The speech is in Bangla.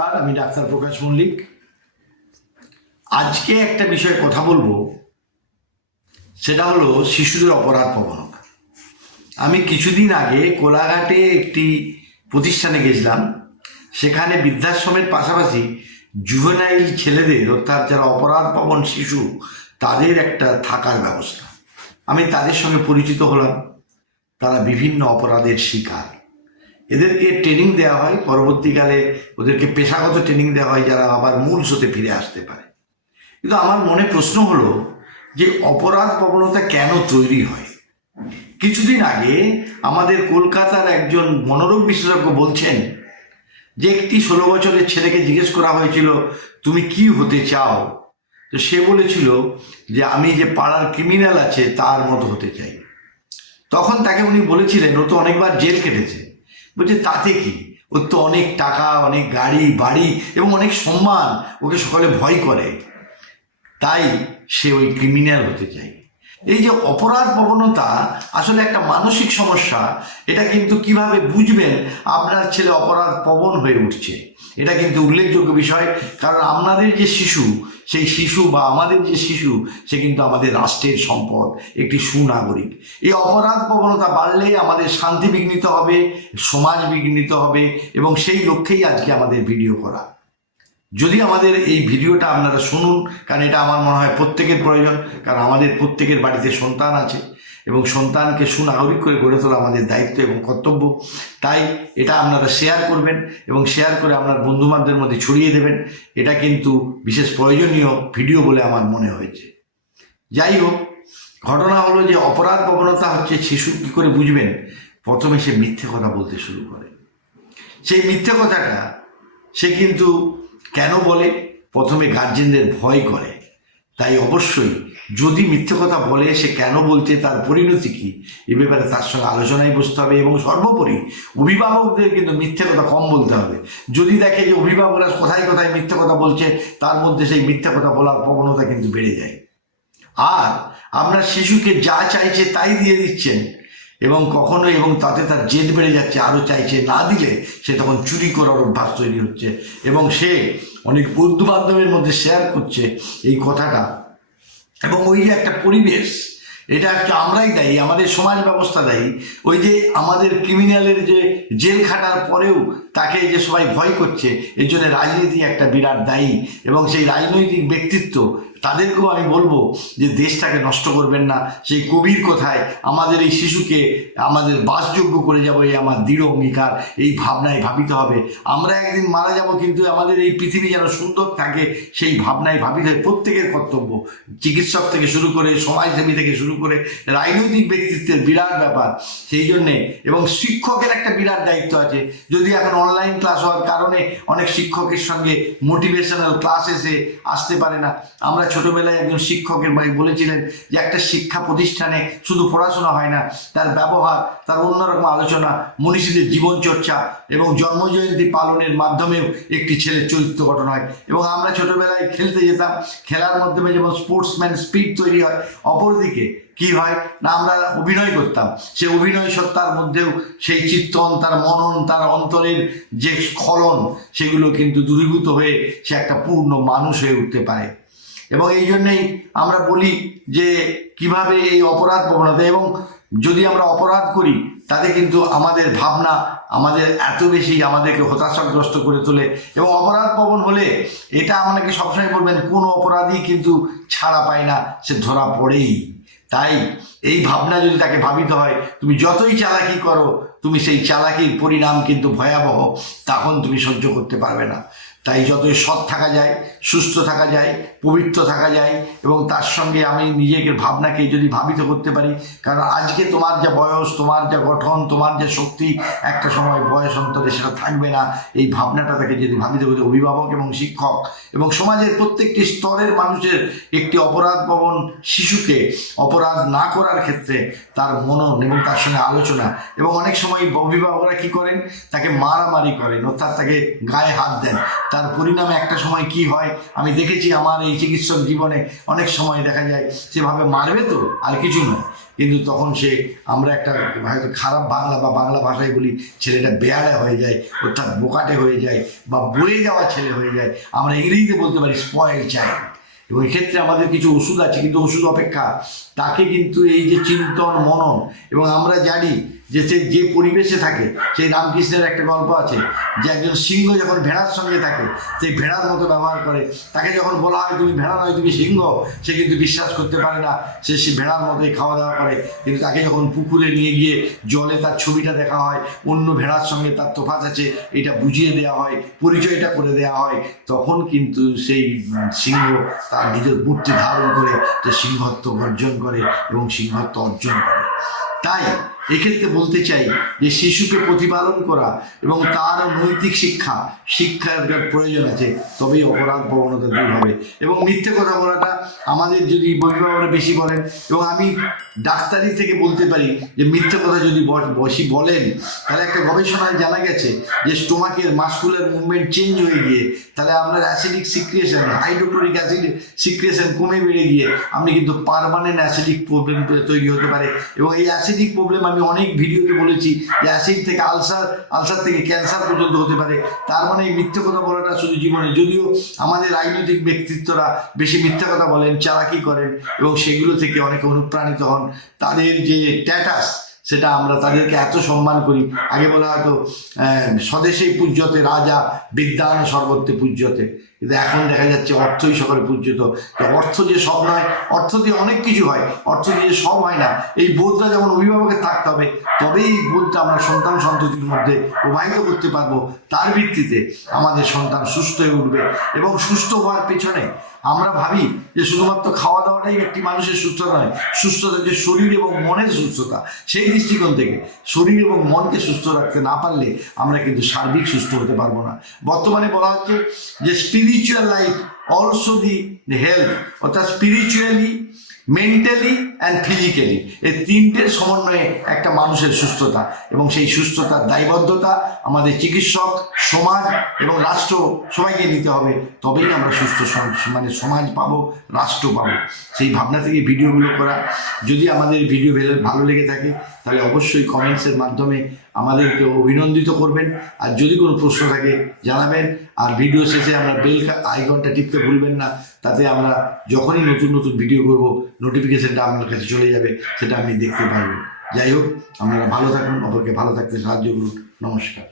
নমস্কার, আমি ডাক্তার প্রকাশ মল্লিক। আজকে একটা বিষয়ে কথা বলব। সেটা হলো শিশুদের অপরাধ প্রবণতা। আমি কিছুদিন আগে কোলাঘাটে একটি প্রতিষ্ঠানে গেছিলাম। সেখানে বৃদ্ধাশ্রমের পাশাপাশি জুভেনাইল ছেলেদের, অর্থাৎ যারা অপরাধ প্রবণ শিশু, তাদের একটা থাকার ব্যবস্থা। আমি তাদের সঙ্গে পরিচিত হলাম। তারা বিভিন্ন অপরাধের শিকার। এদেরকে ট্রেনিং দেওয়া হয়, পরবর্তীকালে ওদেরকে পেশাগত ট্রেনিং দেওয়া হয় যারা আবার মূল স্রোতে ফিরে আসতে পারে। কিন্তু আমার মনে প্রশ্ন হলো যে অপরাধ প্রবণতা কেন তৈরি হয়? কিছুদিন আগে আমাদের কলকাতার একজন মনোরোগ বিশেষজ্ঞ বলছেন যে একটি ষোলো বছরের ছেলেকে জিজ্ঞেস করা হয়েছিল, তুমি কি হতে চাও? তো সে বলেছিল যে, আমি যে পাড়ার ক্রিমিনাল আছে, তার মতো হতে চাই। তখন তাকে উনি বলেছিলেন, ও তো অনেকবার জেল কেটেছে। বলছে, তাতে কি? ওর তো অনেক টাকা, অনেক গাড়ি, বাড়ি এবং অনেক সম্মান। ওকে সকলে ভয় করে। তাই সে ওই ক্রিমিনাল হতে চায়। এই যে অপরাধ প্রবণতা আসলে একটা মানসিক সমস্যা। এটা কিন্তু কীভাবে বুঝবেন? আপনার ছেলে অপরাধ প্রবণ হয়ে উঠছে। এটা কিন্তু উল্লেখযোগ্য বিষয়, কারণ আপনাদের যে শিশু, সেই শিশু বা আমাদের যে শিশু, সে কিন্তু আমাদের রাষ্ট্রের সম্পদ, একটি সুনাগরিক। এই অপরাধ প্রবণতা বাড়লে আমাদের শান্তি বিঘ্নিত হবে, সমাজ বিঘ্নিত হবে, এবং সেই লক্ষ্যেই আজকে আমাদের ভিডিও করা। যদি আমাদের এই ভিডিওটা আপনারা শুনুন, কারণ এটা আমার মনে হয় প্রত্যেকের প্রয়োজন, কারণ আমাদের প্রত্যেকের বাড়িতে সন্তান আছে এবং সন্তানকে সুনাগরিক করে গড়ে তোলা আমাদের দায়িত্ব এবং কর্তব্য। তাই এটা আপনারা শেয়ার করবেন এবং শেয়ার করে আপনার বন্ধুবান্ধবের মধ্যে ছড়িয়ে দেবেন। এটা কিন্তু বিশেষ প্রয়োজনীয় ভিডিও বলে আমার মনে হয়েছে। যাই হোক, ঘটনা হলো যে অপরাধ প্রবণতা হচ্ছে শিশু কী করে বুঝবেন? প্রথমে সে মিথ্যে কথা বলতে শুরু করে। সেই মিথ্যে কথাটা সে কিন্তু কেন বলে? প্রথমে গার্জেনদের ভয় করে। তাই অবশ্যই যদি মিথ্যে কথা বলে, সে কেন বলছে, তার পরিণতি কী? এ ব্যাপারে তার সঙ্গে আলোচনায় বসতে হবে এবং সর্বোপরি অভিভাবকদের কিন্তু মিথ্যে কথা কম বলতে হবে। যদি দেখে যে অভিভাবকরা কোথায় কোথায় মিথ্যে কথা বলছে, তার মধ্যে সেই মিথ্যে কথা বলার প্রবণতা কিন্তু বেড়ে যায়। আর আমরা শিশুকে যা চাইছে তাই দিয়ে দিচ্ছেন। এবং কখনো এবং তাতে তার জেদ বেড়ে যাচ্ছে, আরও চাইছে না দিলে সে তখন চুরি করার অভ্যাস তৈরি হচ্ছে। এবং সে অনেক বন্ধু বান্ধবের মধ্যে শেয়ার করছে এই কথাটা। এবং ওই যে একটা পরিবেশ, এটা একটা আমরাই দায়ী, আমাদের সমাজ ব্যবস্থা দায়ী। ওই যে আমাদের ক্রিমিনালের যে জেল খাটার পরেও তাকে যে সবাই ভয় করছে, এর জন্য রাজনীতি একটা বিরাট দায়ী। এবং সেই রাজনৈতিক ব্যক্তিত্ব তাদেরকেও আমি বলব যে দেশটাকে নষ্ট করবেন না। সেই কবির কথায় আমাদের এই শিশুকে আমাদের বাসযোগ্য করে যাব এই আমার দৃঢ় অঙ্গীকার, এই ভাবনায় ভাবিতে হবে। আমরা একদিন মারা যাব কিন্তু আমাদের এই পৃথিবী যেন সুন্দর থাকে, সেই ভাবনায় ভাবিতে হবে প্রত্যেকের কর্তব্য। চিকিৎসক থেকে শুরু করে সমাজসেবী থেকে শুরু করে রাজনৈতিক ব্যক্তিত্বের বিরাট ব্যাপার। সেই জন্যে এবং শিক্ষকের একটা বিরাট দায়িত্ব আছে। যদি এখন অনলাইন ক্লাস হওয়ার কারণে অনেক শিক্ষকের সঙ্গে মোটিভেশনাল ক্লাস এসে আসতে পারে না, আমরা ছোটবেলায় একজন শিক্ষকের ভাই বলেছিলেন যে একটা শিক্ষা প্রতিষ্ঠানে শুধু পড়াশোনা হয় না, তার ব্যবহার, তার অন্যরকম আলোচনা, মনীষীদের জীবনচর্চা এবং জন্মজয়ন্তী পালনের মাধ্যমেও একটি ছেলের চরিত্র গঠন হয়। এবং আমরা ছোটবেলায় খেলতে যেতাম, খেলার মাধ্যমে যেমন স্পোর্টসম্যান স্পিড তৈরি হয়, অপরদিকে কি হয় না, আমরা অভিনয় করতাম। সে অভিনয় সত্তার মধ্যেও সেই চিত্তন, তার মনন, তার অন্তরের যে স্খলন, সেগুলো কিন্তু দূরীভূত হয়ে সে একটা পূর্ণ মানুষ হয়ে উঠতে পারে। এবং এই জন্যেই আমরা বলি যে কীভাবে এই অপরাধ প্রবণতা, এবং যদি আমরা অপরাধ করি, তাতে কিন্তু আমাদের ভাবনা আমাদের এত বেশি আমাদেরকে হতাশাগ্রস্ত করে তোলে। এবং অপরাধ প্রবণ হলে এটা আমাকে সবসময় বলবেন, কোন অপরাধী কিন্তু ছাড়া পায় না, সে ধরা পড়েই। তাই এই ভাবনা যদি তাকে ভাবিতে হয়, তুমি যতই চালাকি করো, তুমি সেই চালাকির পরিণাম কিন্তু ভয়াবহ, তখন তুমি সহ্য করতে পারবে না। তাই যতই সৎ থাকা যায়, সুস্থ থাকা যায়, পবিত্র থাকা যায় এবং তার সঙ্গে আমি নিজেকে ভাবনাকে যদি ভাবিত করতে পারি, কারণ আজকে তোমার যা বয়স, তোমার যা গঠন, তোমার যে শক্তি, একটা সময় বয়স অন্তরে সেটা থাকবে না। এই ভাবনাটা তাকে যদি ভাবিত করতে, অভিভাবক এবং শিক্ষক এবং সমাজের প্রত্যেকটি স্তরের মানুষের একটি অপরাধ প্রবণ শিশুকে অপরাধ না করার ক্ষেত্রে তার মনন এবং তার সঙ্গে আলোচনা এবং অনেক সময় অভিভাবকরা কি করেন? তাকে মারামারি করেন, অর্থাৎ তাকে গায়ে হাত দেন। তার পরিণামে একটা সময় কি হয়? আমি দেখেছি আমার এই চিকিৎসক জীবনে অনেক সময় দেখা যায়, সেভাবে মারবে তো, আর কিছু নয়। কিন্তু তখন সে, আমরা একটা হয়তো খারাপ বাংলা বা বাংলা ভাষায় বলি, ছেলেটা বেয়ারা হয়ে যায় অর্থাৎ বোকাটে হয়ে যায় বা বয়ে যাওয়া ছেলে হয়ে যায়। আমরা ইংরেজিতে বলতে পারি স্পয়েল চাইল্ড এবং এক্ষেত্রে আমাদের কিছু ওষুধ আছে, কিন্তু ওষুধ অপেক্ষা। তাকে কিন্তু এই যে চিন্তন মনন, এবং আমরা জানি যে সে যে পরিবেশে থাকে, সেই রামকৃষ্ণের একটা গল্প আছে যে একজন সিংহ যখন ভেড়ার সঙ্গে থাকে সেই ভেড়ার মতো ব্যবহার করে। তাকে যখন বলা হয়, তুমি ভেড়া নয়, তুমি সিংহ, সে কিন্তু বিশ্বাস করতে পারে না। সে সে ভেড়ার মতোই খাওয়া দাওয়া করে। কিন্তু তাকে যখন পুকুরে নিয়ে গিয়ে জলে তার ছবিটা দেখা হয়, অন্য ভেড়ার সঙ্গে তার তোফাত আছে, এটা বুঝিয়ে দেওয়া হয়, পরিচয়টা করে দেওয়া হয়, তখন কিন্তু সেই সিংহ তার নিজের মূর্তি ধারণ করে যে সিংহত্ব গর্জন করে এবং সিংহত্ব অর্জন করে। তাই এক্ষেত্রে বলতে চাই যে শিশুকে প্রতিপালন করা এবং তার নৈতিক শিক্ষা, শিক্ষার প্রয়োজন আছে, তবেই অপরাধ প্রবণতা দূর হবে। এবং মিথ্যে কথা বলাটা আমাদের যদি বৈবাহরা বেশি বলেন এবং আমি ডাক্তারি থেকে বলতে পারি যে মিথ্যে কথা যদি ব- বেশি বলেন, তাহলে একটা গবেষণায় জানা গেছে যে স্টোমাকের মাস্কুলার মুভমেন্ট চেঞ্জ হয়ে গিয়ে, তাহলে আপনার acidic secretion, hydrochloric acid secretion কমে বেড়ে গিয়ে, আপনি কিন্তু পারমানেন্ট অ্যাসিডিক প্রবলেম তৈরি হতে পারে। এবং এই অ্যাসিডিক প্রবলেম আমি অনেক ভিডিওতে বলেছি যে অ্যাসিড থেকে আলসার আলসার থেকে ক্যান্সার পর্যন্ত হতে পারে। তার মানে এই মিথ্যে কথা বলাটা শুধু জীবনে, যদিও আমাদের রাজনৈতিক ব্যক্তিত্বরা বেশি মিথ্যা কথা বলেন, চালাকি করেন এবং সেগুলো থেকে অনেকে অনুপ্রাণিত হন। তাদের যে স্ট্যাটাস সেটা আমরা তাদেরকে এত সম্মান করি। আগে বলা হয়তো স্বদেশেই পূজ্যতে রাজা বিদ্যান সর্বত্রে পূজ্যতে। কিন্তু এখন দেখা যাচ্ছে অর্থই সকলে পূজ্যত তো অর্থ যে সব নয়, অর্থ দিয়ে অনেক কিছু হয়, অর্থ দিয়ে সব হয় না, এই বোধটা যেমন অভিভাবকের থাকতে হবে, তবেই এই বোধটা আমরা সন্তান সন্ততির মধ্যে প্রবাহিত করতে পারব, তার ভিত্তিতে আমাদের সন্তান সুস্থ হয়ে উঠবে। এবং সুস্থ হওয়ার পেছনে আমরা ভাবি যে শুধুমাত্র খাওয়া দাওয়াটাই একটি মানুষের সুস্থতা নয়, সুস্থতা যে শরীর এবং মনের সুস্থতা, সেই দৃষ্টিকোণ থেকে শরীর এবং মনকে সুস্থ রাখতে না পারলে আমরা কিন্তু সার্বিক সুস্থ হতে পারব না। বর্তমানে বলা হচ্ছে যে spiritual life also the health অর্থাৎ স্পিরিচুয়ালি মেন্টালি অ্যান্ড ফিজিক্যালি এই তিনটের সমন্বয়ে একটা মানুষের সুস্থতা এবং সেই সুস্থতার দায়বদ্ধতা আমাদের চিকিৎসক, সমাজ এবং রাষ্ট্র সবাইকে নিতে হবে। তবেই আমরা সুস্থ মানে সমাজ পাবো, রাষ্ট্র পাবো। সেই ভাবনা থেকে ভিডিওগুলো করা। যদি আমাদের ভিডিও ভালো লেগে থাকে, তাহলে অবশ্যই কমেন্টসের মাধ্যমে আমাদেরকে অভিনন্দিত করবেন। আর যদি কোনো প্রশ্ন থাকে, জানাবেন। আর ভিডিও শেষে আমরা বেল আইকনটা টিপতে ভুলবেন না। তাতে আমরা যখনই নতুন নতুন ভিডিও করব নোটিফিকেশানটা আপনার কাছে চলে যাবে, সেটা আপনি দেখতে পারবেন। যাই হোক, আপনারা ভালো থাকুন, অপরকে ভালো থাকতে সাহায্য করুন। নমস্কার।